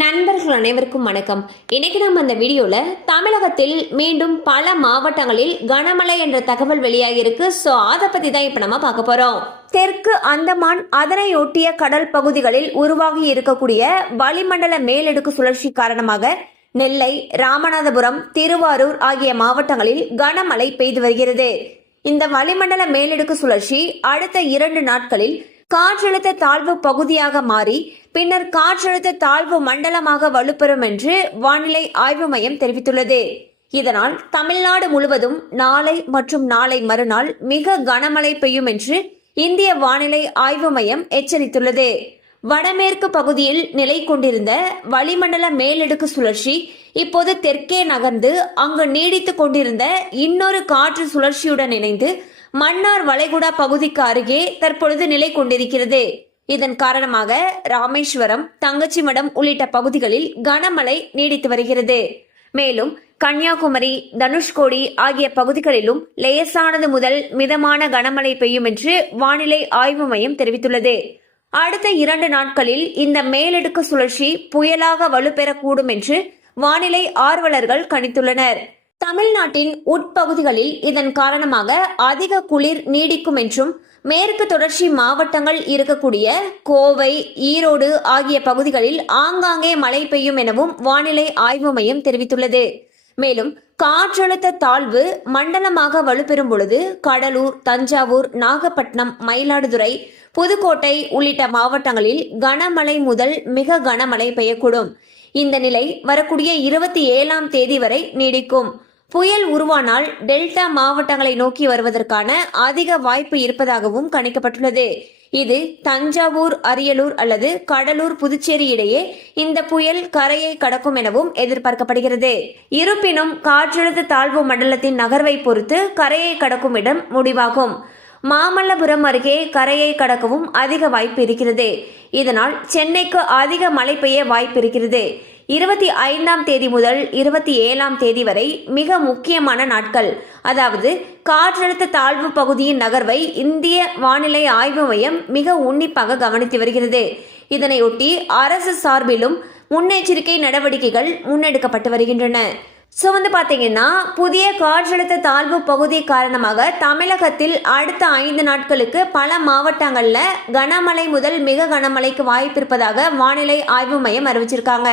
நண்பர்கள் அனைவருக்கும் வணக்கம். இன்னைக்கு நம்ம இந்த வீடியோல தமிழகத்தில் மீண்டும் பல மாவட்டங்களில் கனமழை என்ற தகவல் வெளியாகியிருக்கு. ஸோ அதை பத்தி தான் இப்போ நம்ம பார்க்க போறோம். தெற்கு அந்தமான் அதனையொட்டிய கடல் பகுதிகளில் உருவாகி இருக்கக்கூடிய வளிமண்டல மேலடுக்கு சுழற்சி காரணமாக நெல்லை ராமநாதபுரம் திருவாரூர் ஆகிய மாவட்டங்களில் கனமழை பெய்து வருகிறது. இந்த வளிமண்டல மேலடுக்கு சுழற்சி அடுத்த இரண்டு நாட்களில் காற்றழுத்த தாழ்வு பகுதியாக மாறி பின்னர் காற்றழுத்த தாழ்வு மண்டலமாக வலுப்பெறும் என்று வானிலை ஆய்வு மையம் தெரிவித்துள்ளது. இதனால் தமிழ்நாடு முழுவதும் நாளை மற்றும் நாளை மறுநாள் மிக கனமழை பெய்யும் என்று இந்திய வானிலை ஆய்வு மையம் எச்சரித்துள்ளது. வடமேற்கு பகுதியில் நிலை கொண்டிருந்த வளிமண்டல மேலடுக்கு சுழற்சி இப்போது தெற்கே நகர்ந்து அங்கு நீடித்துக் கொண்டிருந்த இன்னொரு காற்று சுழற்சியுடன் இணைந்து மன்னார் வளைகுடா பகுதிக்கு அருகே தற்பொழுது நிலை கொண்டிருக்கிறது. இதன் காரணமாக ராமேஸ்வரம் தங்கச்சிமடம் உள்ளிட்ட பகுதிகளில் கனமழை நீடித்து வருகிறது. மேலும் கன்னியாகுமரி தனுஷ்கோடி ஆகிய பகுதிகளிலும் லேசானது முதல் மிதமான கனமழை பெய்யும் என்று வானிலை ஆய்வு மையம் தெரிவித்துள்ளது. அடுத்த இரண்டு நாட்களில் இந்த மேலடுக்கு சுழற்சி புயலாக வலுப்பெறக்கூடும் என்று வானிலை ஆர்வலர்கள் கணித்துள்ளனர். தமிழ்நாட்டின் உட்பகுதிகளில் இதன் காரணமாக அதிக குளிர் நீடிக்கும் என்றும் மேற்கு தொடர்ச்சி மாவட்டங்கள் இருக்கக்கூடிய கோவை ஈரோடு ஆகிய பகுதிகளில் ஆங்காங்கே மழை பெய்யும் எனவும் வானிலை ஆய்வு மையம் தெரிவித்துள்ளது. மேலும் காற்றழுத்த தாழ்வு மண்டலமாக வலுப்பெறும் பொழுது கடலூர் தஞ்சாவூர் நாகப்பட்டினம் மயிலாடுதுறை புதுக்கோட்டை உள்ளிட்ட மாவட்டங்களில் கனமழை முதல் மிக கனமழை பெய்யக்கூடும். இந்த நிலை வரக்கூடிய இருபத்தி ஏழாம் தேதி வரை நீடிக்கும். புயல் உருவானால் டெல்டா மாவட்டங்களை நோக்கி வருவதற்கான அதிக வாய்ப்பு இருப்பதாகவும் கணிக்கப்பட்டுள்ளது. இது தஞ்சாவூர் அரியலூர் அல்லது கடலூர் புதுச்சேரி இடையே இந்த புயல் கரையை கடக்கும் எனவும் எதிர்பார்க்கப்படுகிறது. இருப்பினும் காற்றழுத்த தாழ்வு மண்டலத்தின் நகர்வை பொறுத்து கரையை கடக்கும் இடம் முடிவாகும். மாமல்லபுரம் அருகே கரையை கடக்கவும் அதிக வாய்ப்பு இருக்கிறது. இதனால் சென்னைக்கு அதிக மழை பெய்ய வாய்ப்பு இருக்கிறது. இருபத்தி ஐந்தாம் தேதி முதல் இருபத்தி ஏழாம் தேதி வரை மிக முக்கியமான நாட்கள். அதாவது காற்றழுத்த தாழ்வு பகுதியின் நகர்வை இந்திய வானிலை ஆய்வு மையம் மிக உன்னிப்பாக கவனித்து வருகிறது. இதனையொட்டி அரசு சார்பிலும் முன்னெச்சரிக்கை நடவடிக்கைகள் முன்னெடுக்கப்பட்டு வருகின்றன. ஸோ வந்து பார்த்தீங்கன்னா புதிய காற்றழுத்த தாழ்வு பகுதி காரணமாக தமிழகத்தில் அடுத்த ஐந்து நாட்களுக்கு பல மாவட்டங்களில் கனமழை முதல் மிக கனமழைக்கு வாய்ப்பு இருப்பதாக வானிலை ஆய்வு மையம் அறிவிச்சிருக்காங்க.